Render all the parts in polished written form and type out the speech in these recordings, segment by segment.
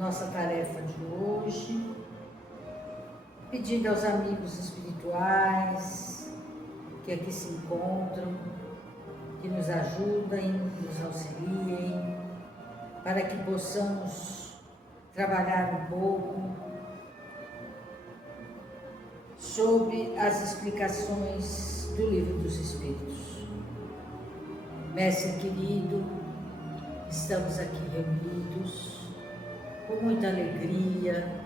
nossa tarefa de hoje, pedindo aos amigos espirituais que aqui se encontram, que nos ajudem, nos auxiliem, para que possamos trabalhar um pouco sobre as explicações do Livro dos Espíritos. Mestre querido, estamos aqui reunidos com muita alegria,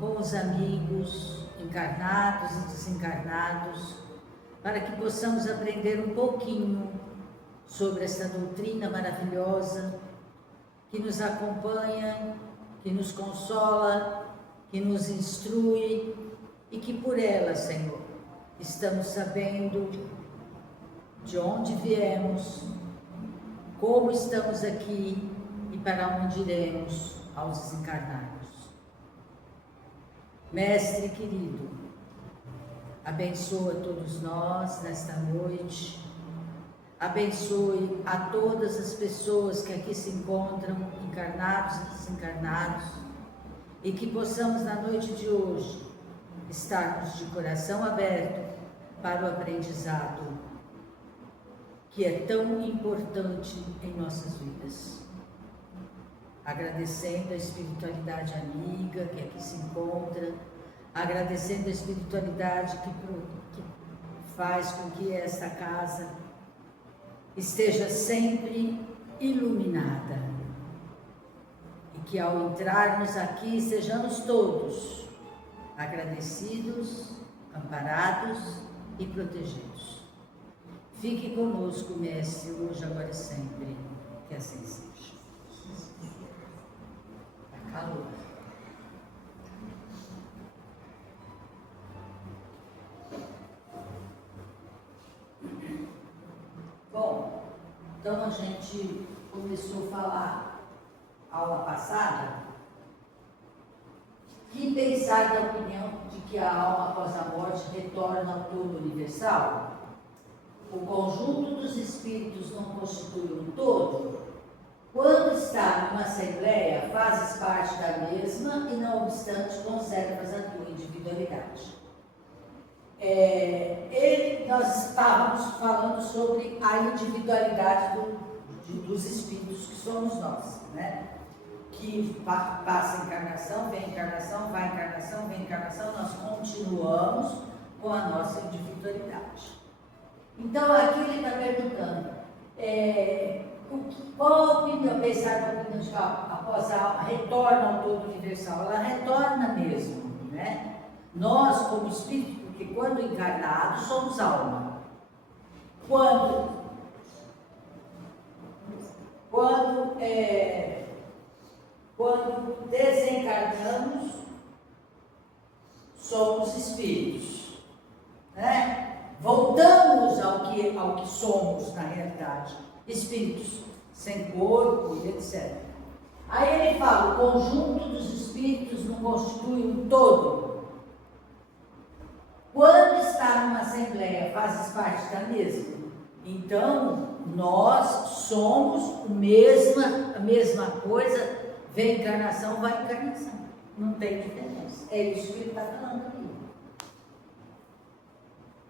com os amigos encarnados e desencarnados, para que possamos aprender um pouquinho sobre essa doutrina maravilhosa que nos acompanha, que nos consola, que nos instrui e que por ela, Senhor, estamos sabendo de onde viemos, como estamos aqui e para onde iremos aos desencarnados. Mestre querido, abençoa todos nós nesta noite, abençoe a todas as pessoas que aqui se encontram, encarnados e desencarnados, e que possamos na noite de hoje estarmos de coração aberto para o aprendizado que é tão importante em nossas vidas. Agradecendo a espiritualidade amiga que aqui se encontra, agradecendo a espiritualidade que faz com que esta casa esteja sempre iluminada e que ao entrarmos aqui sejamos todos agradecidos, amparados e protegidos. Fique conosco, Mestre, hoje, agora e sempre, que assim seja. Está calor. Bom, então a gente começou a falar, aula passada, que pensar da opinião de que a alma após a morte retorna ao todo universal? O conjunto dos espíritos não constitui um todo? Quando está numa assembleia, fazes parte da mesma e, não obstante, conservas a tua individualidade. Nós estávamos falando sobre a individualidade dos espíritos que somos nós, né? Que passa encarnação, vem encarnação, vai encarnação, vem encarnação, nós continuamos com a nossa individualidade. Então aqui ele está perguntando, qual a opinião, pensar da opinião de que após a alma retorna ao todo universal? Ela retorna mesmo, né? Nós como espírito, porque quando encarnados somos alma. Quando desencarnamos, somos espíritos, né? Voltamos ao que somos na realidade, espíritos sem corpo e etc. Aí ele fala, o conjunto dos espíritos não constitui um todo. Quando está numa assembleia, fazes parte da mesma. Então, nós somos a mesma coisa, vem encarnação, vai encarnação. Não tem diferença. É isso que ele está falando aqui.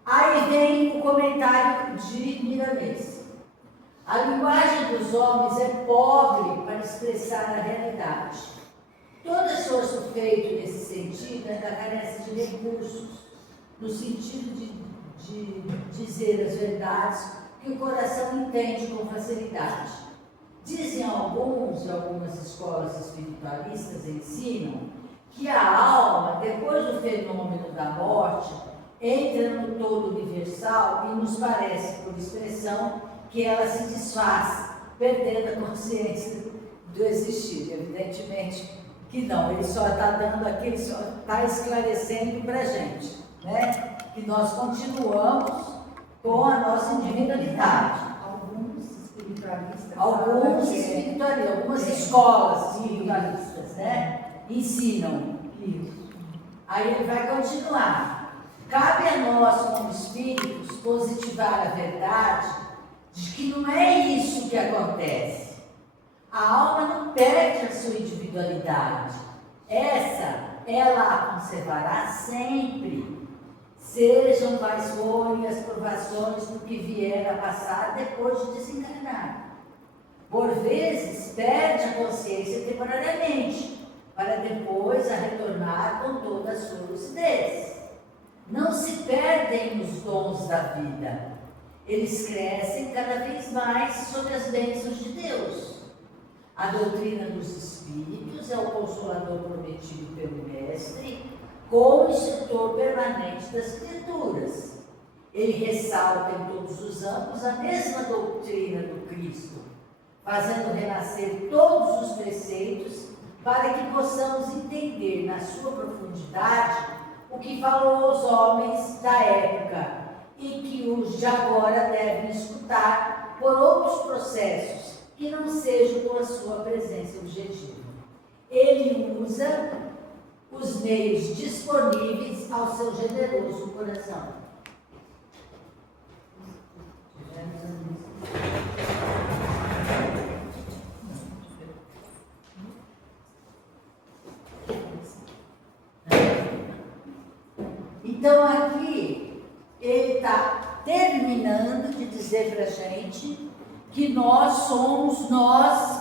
Aí vem o comentário de Miramês. A linguagem dos homens é pobre para expressar a realidade. Todo esforço feito nesse sentido é da carência de recursos, no sentido de dizer as verdades que o coração entende com facilidade. Dizem alguns e algumas escolas espiritualistas ensinam que a alma, depois do fenômeno da morte, entra no todo universal e nos parece, por expressão, que ela se desfaz, perdendo a consciência do existir. Evidentemente que não, ele só está dando aqui, ele só está esclarecendo para a gente, né? Que nós continuamos com a nossa individualidade. Algumas escolas espiritualistas, né? Ensinam isso. Aí ele vai continuar. Cabe a nós, como espíritos, positivar a verdade de que não é isso que acontece. A alma não perde a sua individualidade. Ela a conservará sempre. Sejam quais forem as provações do que vier a passar depois de desencarnar. Por vezes, perde a consciência temporariamente, para depois a retornar com toda a sua lucidez. Não se perdem os dons da vida. Eles crescem cada vez mais sob as bênçãos de Deus. A doutrina dos Espíritos é o consolador prometido pelo Mestre, como instrutor permanente das criaturas. Ele ressalta em todos os âmbitos a mesma doutrina do Cristo, fazendo renascer todos os preceitos para que possamos entender na sua profundidade o que falou aos homens da época e que os de agora devem escutar por outros processos que não sejam com a sua presença objetiva. Ele usa os meios disponíveis ao seu generoso coração. Então aqui ele está terminando de dizer para a gente que nós somos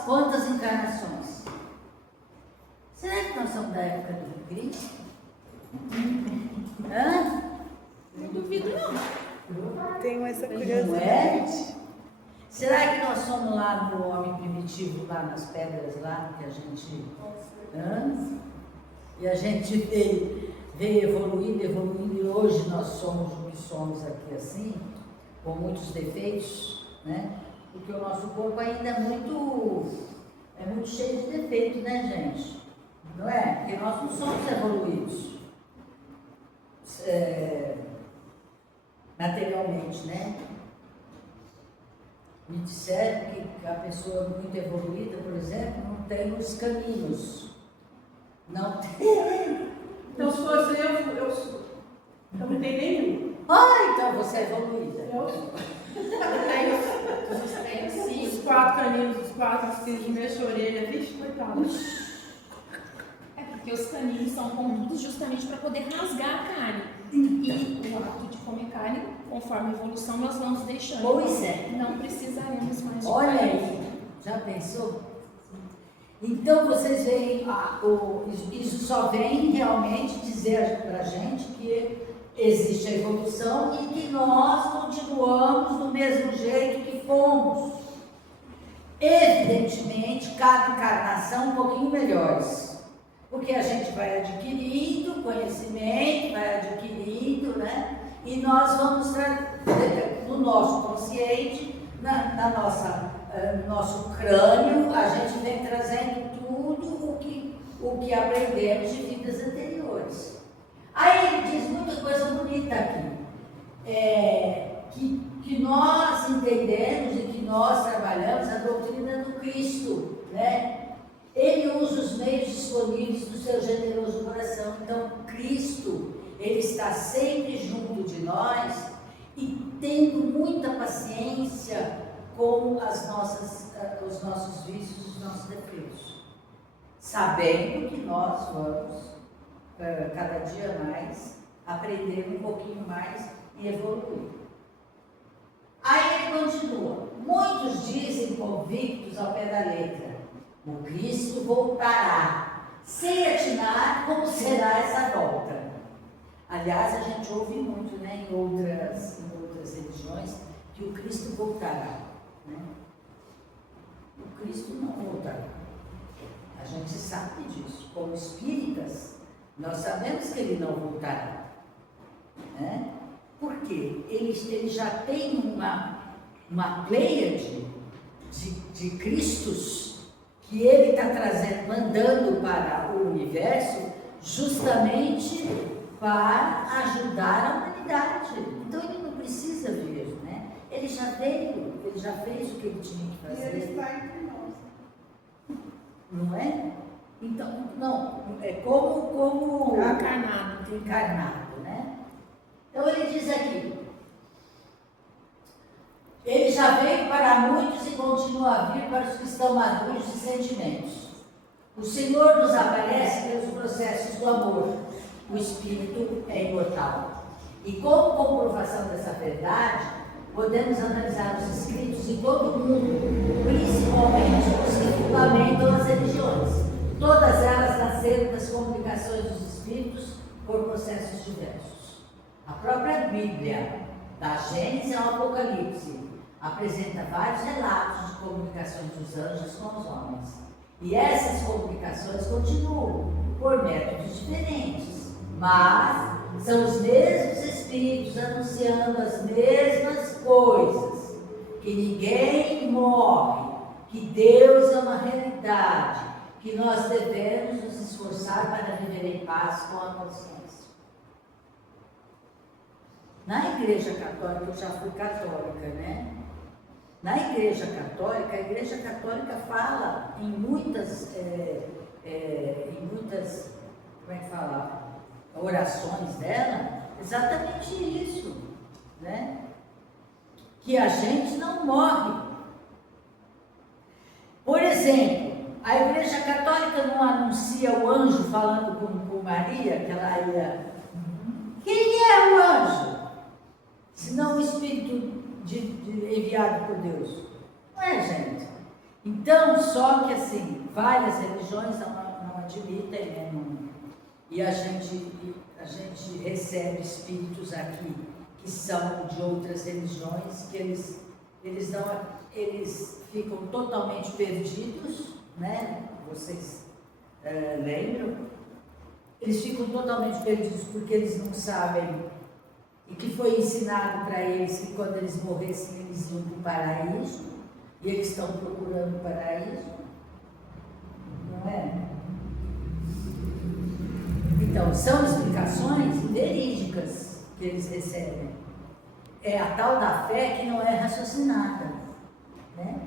quantas encarnações? Será que nós somos da época do Cristo? Hã? Não duvido não. Tenho essa Não curiosidade. é? Será que nós somos lá no homem primitivo, lá nas pedras lá, que a gente... Hã? E a gente veio evoluindo, e hoje nós somos o que somos aqui assim, com muitos defeitos, né? Porque o nosso corpo ainda é muito cheio de defeitos, né, gente? Não é? Porque nós não somos evoluídos materialmente, né? Me disseram que a pessoa muito evoluída, por exemplo, não tem os caminhos. Não tem. Então, se fosse eu não tenho nenhum. Então você é evoluída. Eu tenho os 4 caninos, os 4 cisnes, mexa a orelha, vixe, coitado. É porque os caninos são pontudos justamente para poder rasgar a carne. E o ato de comer carne, conforme a evolução, nós vamos deixando. Pois é. Não precisaremos mais de Olha carne. aí, já pensou? Então vocês veem, isso só vem realmente dizer para a gente que existe a evolução e que nós continuamos do mesmo jeito que fomos. Evidentemente, cada encarnação um pouquinho melhores, porque a gente vai adquirindo conhecimento, vai adquirindo, né? E nós vamos, no nosso consciente, no nosso crânio, a gente vem trazendo tudo o que aprendemos de vidas anteriores. Aí ele diz muita coisa bonita aqui, que nós entendemos e que nós trabalhamos a doutrina do Cristo, né? Ele usa os meios disponíveis do seu generoso coração. Então, Cristo, ele está sempre junto de nós e tendo muita paciência com os nossos vícios, os nossos defeitos, sabendo que nós vamos cada dia mais aprender um pouquinho mais e evoluir. Aí ele continua: muitos dizem convictos ao pé da letra, o Cristo voltará, sem atinar como será essa volta. Aliás, a gente ouve muito, né, em outras religiões, que o Cristo voltará. Né? O Cristo não voltará. A gente sabe disso. Como espíritas, nós sabemos que ele não voltará. Né? Por quê? Ele já tem uma pleiade de Cristos que ele está trazendo, mandando para o universo, justamente para ajudar a humanidade. Então ele não precisa vir, né? Ele já veio, ele já fez o que ele tinha que fazer. E ele está entre nós. Não é? Então, não, é como encarnado, né? Então ele diz aqui, ele já veio para muitos e continua a vir para os que estão maduros de sentimentos. O Senhor nos aparece pelos processos do amor. O Espírito é imortal. E como comprovação dessa verdade, podemos analisar os escritos de todo mundo, principalmente os que fundamentam as religiões. Todas elas nasceram das comunicações dos Espíritos por processos diversos. A própria Bíblia, da Gênesis ao Apocalipse, apresenta vários relatos de comunicações dos anjos com os homens. E essas comunicações continuam por métodos diferentes, mas são os mesmos Espíritos anunciando as mesmas coisas, que ninguém morre, que Deus é uma realidade, que nós devemos nos esforçar para viver em paz com a consciência. Na Igreja Católica, eu já fui católica, né? Na Igreja Católica, a Igreja Católica fala em muitas, como é que fala, orações dela, exatamente isso, né? Que a gente não morre. Por exemplo, a Igreja Católica não anuncia o anjo falando com Maria, que ela ia... Quem é o anjo? Senão o Espírito enviado por Deus. Não é, gente? Então, só que assim, várias religiões não admitem, né? E a gente recebe espíritos aqui que são de outras religiões, que eles ficam totalmente perdidos, né? Vocês lembram? Eles ficam totalmente perdidos porque eles não sabem, e que foi ensinado para eles que quando eles morressem eles iam para o paraíso, e eles estão procurando o paraíso, não é? Então, são explicações verídicas que eles recebem. É a tal da fé que não é raciocinada, né?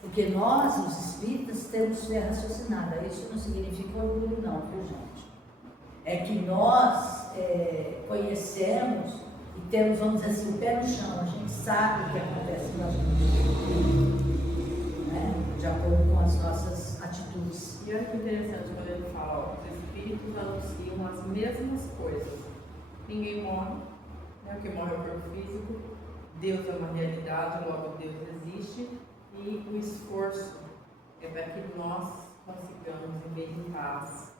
Porque nós, os espíritas, temos fé raciocinada. Isso não significa orgulho não, viu, gente? É que nós conhecemos e temos, vamos dizer assim, o pé no chão. A gente sabe o que acontece na gente, né? De acordo com as nossas atitudes. E olha que interessante quando ele fala, ó, os espíritos anunciam as mesmas coisas. Ninguém morre, né? O que morre é o corpo físico, Deus é uma realidade, logo Deus existe, e o esforço é para que nós consigamos viver em paz,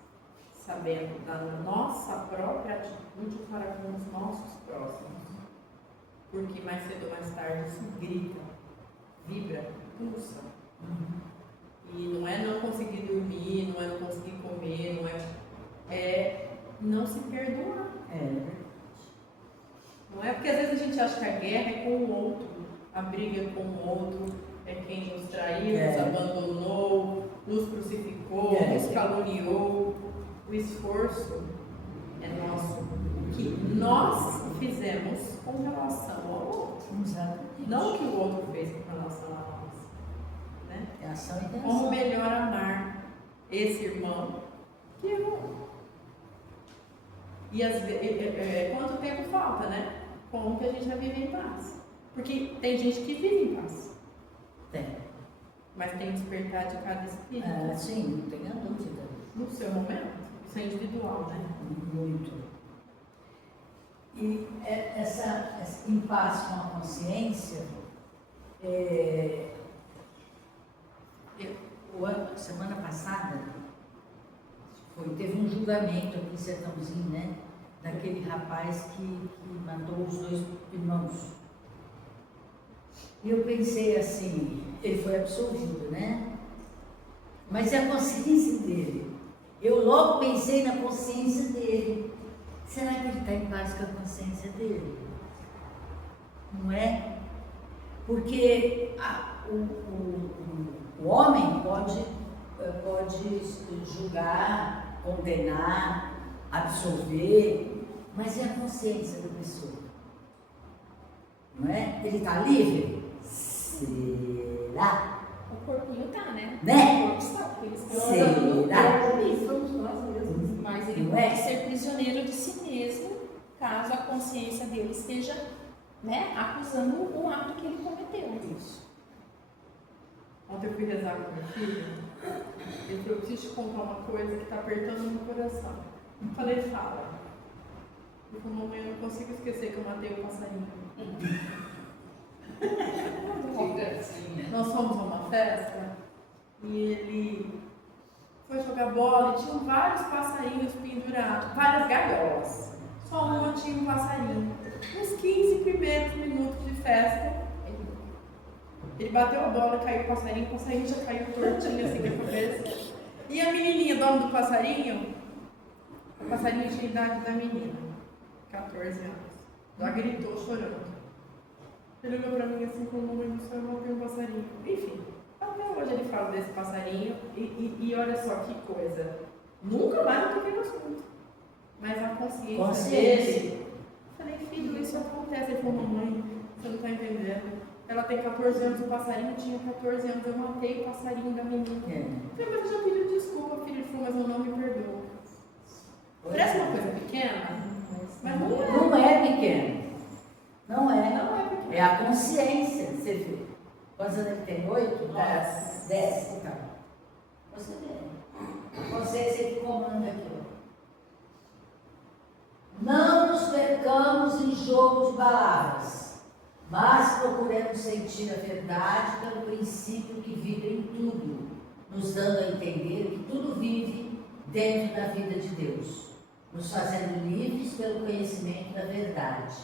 sabendo da nossa própria atitude para com os nossos próximos. Porque mais cedo ou mais tarde isso grita, vibra, pulsa. E não é não conseguir dormir, não é não conseguir comer, é não se perdoar. Não é porque às vezes a gente acha que a guerra é com o outro, a briga é com o outro, é quem nos traiu, nos abandonou, nos crucificou, nos caluniou. O esforço é nosso, o que nós fizemos com relação ao outro. Exatamente. Não o que o outro fez com relação a nós. Né? É ação e reação. Como melhor amar esse irmão que eu. E quanto tempo falta, né? Como que a gente vai viver em paz? Porque tem gente que vive em paz. Tem. Mas tem que despertar de cada espírito. Sim, não tenha dúvida. No seu momento. Isso é individual, né? Muito. E essa em paz com a consciência, semana passada, teve um julgamento aqui em Sertãozinho, né? Daquele rapaz que matou os 2 irmãos. E eu pensei assim, ele foi absolvido, né? Mas é a consciência dele. Eu logo pensei na consciência dele. Será que ele está em paz com a consciência dele? Não é? Porque o homem pode julgar, condenar, absolver, mas é a consciência da pessoa. Não é? Ele está livre? Será? O corpinho tá, né? Né? O corpo está, porque eles estão Será? andando no corpo, somos nós mesmos. Mas ele Não é? pode ser prisioneiro de si mesmo, caso a consciência dele esteja, né, acusando o ato que ele cometeu. Isso. Ontem eu fui rezar com meu filho, ele falou, eu preciso te contar uma coisa que está apertando no meu coração. Eu falei, fala. Ele falou, mamãe, eu não consigo esquecer que eu matei o passarinho. Nós fomos a uma festa e ele foi jogar bola e tinham vários passarinhos pendurados, várias gaiolas. Só uma tinha um passarinho. Nos 15 primeiros minutos de festa, ele bateu a bola, caiu o passarinho já caiu tortinho assim com a cabeça. E a menininha, dona do passarinho, o passarinho tinha a idade da menina, 14 anos. Ela gritou chorando. Ele olhou pra mim assim, com o mamãe do céu, eu matei um passarinho. Enfim, até hoje ele fala desse passarinho e olha só que coisa. Nunca mais eu toquei no assunto. Mas a consciência dele. Eu falei, filho, isso acontece. Ele falou, mamãe, você não tá entendendo. Ela tem 14 anos, o passarinho tinha 14 anos, eu matei o passarinho da menina. Eu falei, mas eu já pedi desculpa, filho. Ele falou, mas eu não me perdoo. Parece uma coisa pequena, mas não é. Não é pequeno. Não é. Não é pequeno. É a consciência, você vê. Quantos anos ele tem? 8? 10. 10, então. Você vê. A consciência que comanda aquilo. Não nos percamos em jogo de palavras, mas procuremos sentir a verdade pelo princípio que vibra em tudo, nos dando a entender que tudo vive dentro da vida de Deus, nos fazendo livres pelo conhecimento da verdade.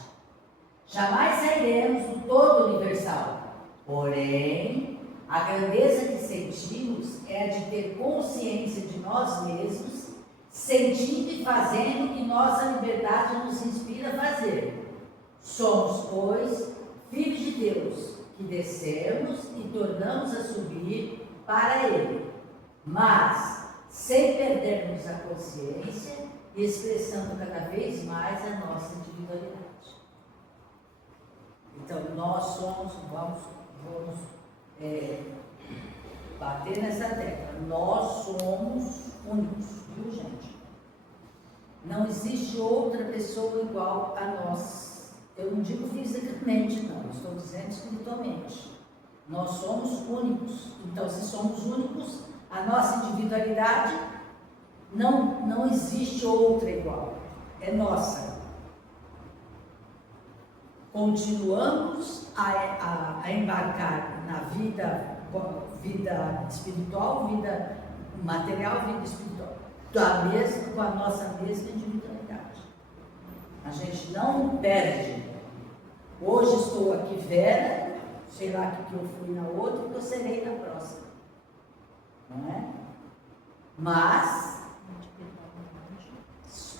Jamais sairemos do todo universal, porém, a grandeza que sentimos é a de ter consciência de nós mesmos, sentindo e fazendo o que nossa liberdade nos inspira a fazer. Somos, pois, filhos de Deus, que descemos e tornamos a subir para Ele, mas sem perdermos a consciência e expressando cada vez mais a nossa individualidade. Então, nós somos, vamos bater nessa tecla, nós somos únicos, viu, gente? Não existe outra pessoa igual a nós. Eu não digo fisicamente, não, estou dizendo espiritualmente. Nós somos únicos. Então, se somos únicos, a nossa individualidade não existe outra igual. É nossa. Continuamos a embarcar na vida espiritual, vida material, vida espiritual, com a nossa mesma individualidade. A gente não perde. Hoje estou aqui Vera, sei lá que eu fui na outra e eu serei na próxima. Não é? Mas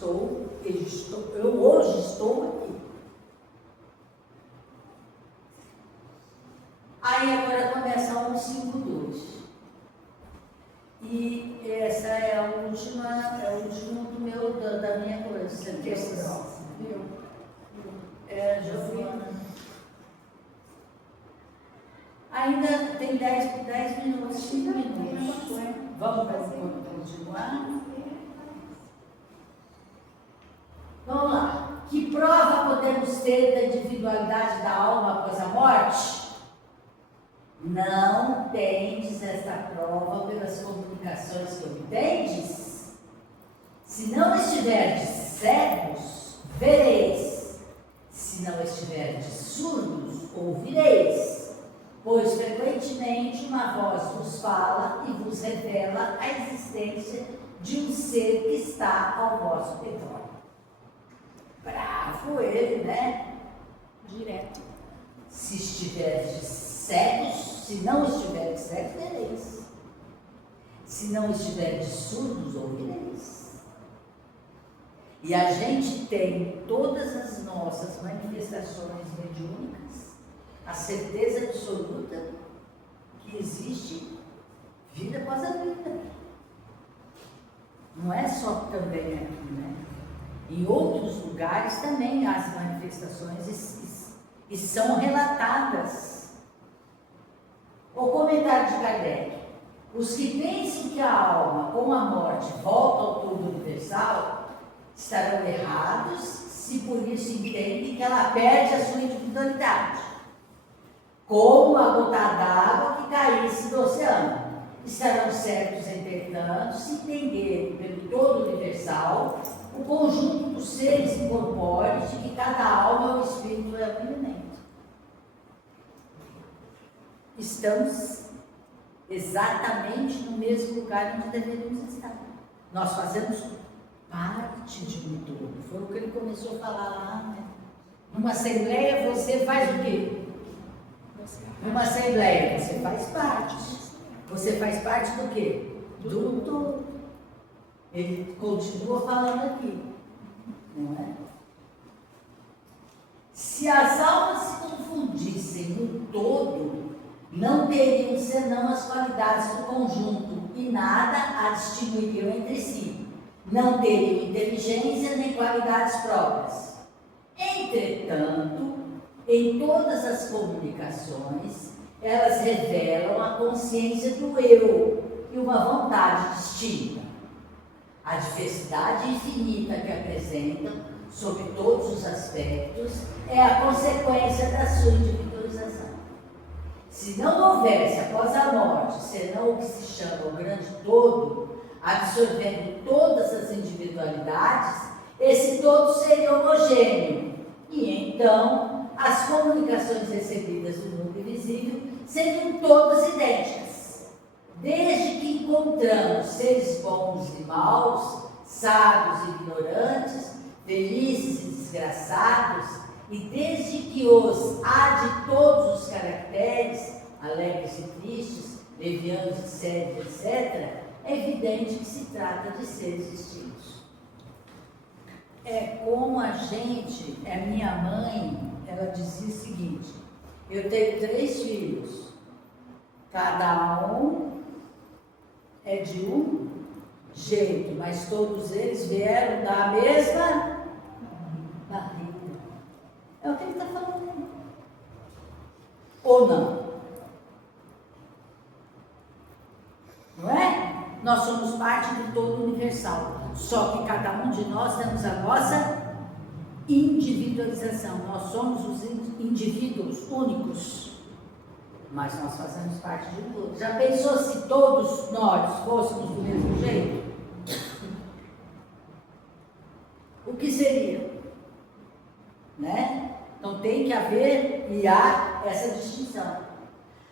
eu hoje estou aqui. Aí agora começa a 152. E essa é a última, da minha coisa. Questão. Giovana. Ainda tem 10 minutos, 5 minutos. Vamos continuar? Vamos lá. Que prova podemos ter da individualidade da alma após a morte? Não tendes esta prova pelas comunicações que obtendes? Se não estiverdes cegos, vereis. Se não estiverdes surdos, ouvireis. Pois frequentemente uma voz vos fala e vos revela a existência de um ser que está ao vosso redor. Bravo ele, né? Direto. Se estiverdes cegos, se não estiverdes cegos, vereis. Se não estiverdes surdos, ouvireis. E a gente tem todas as nossas manifestações mediúnicas, a certeza absoluta que existe vida após a vida. Não é só também aqui, né? Em outros lugares também há as manifestações e são relatadas. O comentário de Kardec: os que pensam que a alma, com a morte, volta ao todo universal, estarão errados se por isso entendem que ela perde a sua individualidade, como a gota d'água que que caísse do oceano. Estarão certos, entretanto, se entenderem pelo todo universal o conjunto dos seres incorpóreos de que cada alma ou espírito é um elemento. Estamos exatamente no mesmo lugar onde deveríamos estar. Nós fazemos parte de um todo. Foi o que ele começou a falar lá, né? Numa assembleia você faz o quê? Numa assembleia você faz parte. Você faz parte do quê? Do todo. Ele continua falando aqui, não é? Se as almas se confundissem no todo, não teriam senão as qualidades do conjunto e nada a distinguiriam entre si. Não teriam inteligência nem qualidades próprias. Entretanto, em todas as comunicações, elas revelam a consciência do eu e uma vontade distinta. A diversidade infinita que apresentam, sob todos os aspectos, é a consequência da sua individualização. Se não houvesse, após a morte, senão o que se chama o grande todo, absorvendo todas as individualidades, esse todo seria homogêneo. E então, as comunicações recebidas do mundo invisível seriam todas idênticas. Desde que encontramos seres bons e maus, sábios e ignorantes, felizes e desgraçados, e desde que os há de todos os caracteres, alegres e tristes, levianos e sérios, etc., é evidente que se trata de seres distintos. É como a minha mãe, ela dizia o seguinte: eu tenho 3 filhos, cada um é de um jeito, mas todos eles vieram da mesma barriga. É o que ele está falando. Ou não? Não é? Nós somos parte do todo universal. Só que cada um de nós temos a nossa individualização. Nós somos os indivíduos únicos. Mas nós fazemos parte de um todo. Já pensou se todos nós fôssemos do mesmo jeito? O que seria? Né? Então tem que haver e há essa distinção.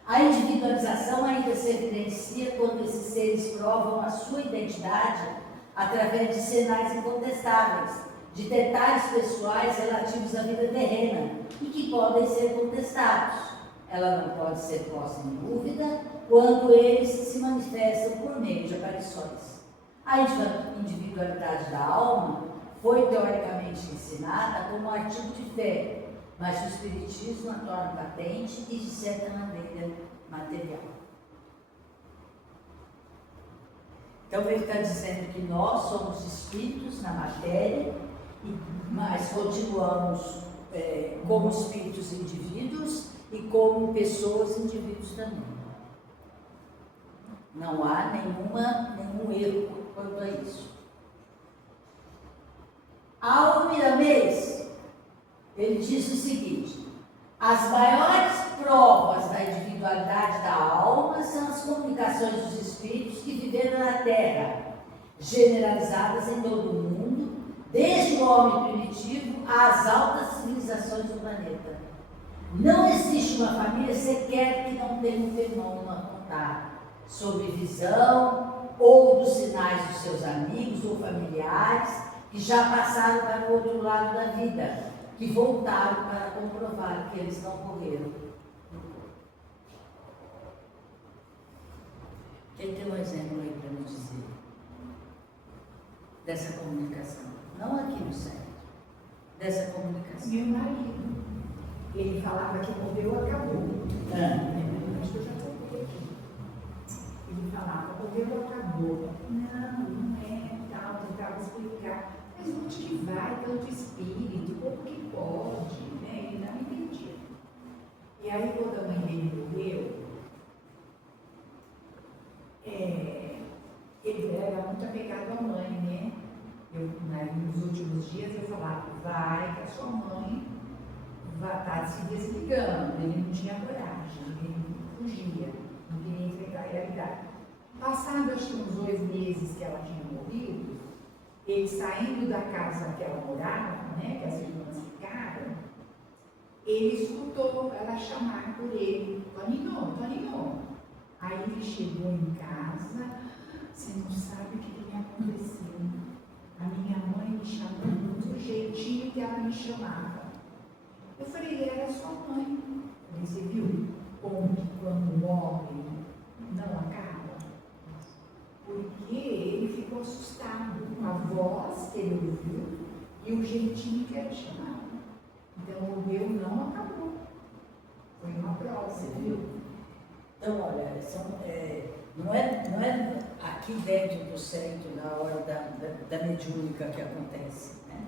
A individualização ainda se evidencia quando esses seres provam a sua identidade através de sinais incontestáveis, de detalhes pessoais relativos à vida terrena e que podem ser contestados. Ela não pode ser posta em dúvida quando eles se manifestam por meio de aparições. A individualidade da alma foi teoricamente ensinada como artigo de fé, mas o Espiritismo a torna patente e, de certa maneira, material. Então, ele está dizendo que nós somos espíritos na matéria, mas continuamos como espíritos indivíduos e como pessoas indivíduos também. Não há nenhum erro quanto a isso. Ao Miramês, ele diz o seguinte: as maiores provas da individualidade da alma são as comunicações dos espíritos que viveram na Terra, generalizadas em todo o mundo, desde o homem primitivo às altas civilizações do planeta. Não existe uma família sequer que não tenha um fenômeno a contar sobre visão ou dos sinais dos seus amigos ou familiares que já passaram para o outro lado da vida, que voltaram para comprovar que eles não morreram. Quem tem um exemplo aí para me dizer dessa comunicação? Não aqui no centro, dessa comunicação. Meu marido, ele falava que morreu, acabou. Acho que eu já contei aqui. Ele falava, morreu, acabou. Não é tal, tentava explicar. Mas onde que vai tanto espírito? Como que pode? Né? Ele não entendia. E aí, quando a mãe dele morreu, ele era muito apegado à mãe, né? Nos últimos dias eu falava, vai que a sua mãe vai estar se desligando. Ele não tinha coragem, ele fugia. não queria enfrentar a realidade. Passado, acho que uns 2 meses que ela tinha morrido, ele saindo da casa que ela morava, né, que as irmãs ficaram, ele escutou ela chamar por ele, Toninho, Toninho. Aí ele chegou em casa, você não sabe o que me aconteceu. A minha mãe me chamando do jeitinho que ela me chamava. Eu falei, era sua mãe. Eu falei, você viu como que quando morre não acaba? Porque ele ficou assustado com a voz que ele ouviu e o jeitinho que ela chamava. Então o meu não acabou. Foi uma prova, Você viu? Então, olha, não é aqui dentro do centro, na hora da mediúnica que acontece, né?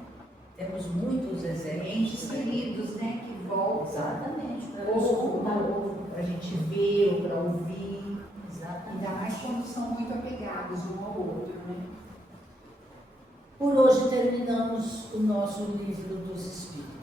Temos muitos exemplos. entes queridos, né, que voltam. Exatamente. Ou para a gente ver, ou para ouvir. Exatamente. Ainda mais quando são muito apegados um ao outro, né? Por hoje terminamos o nosso livro dos Espíritos.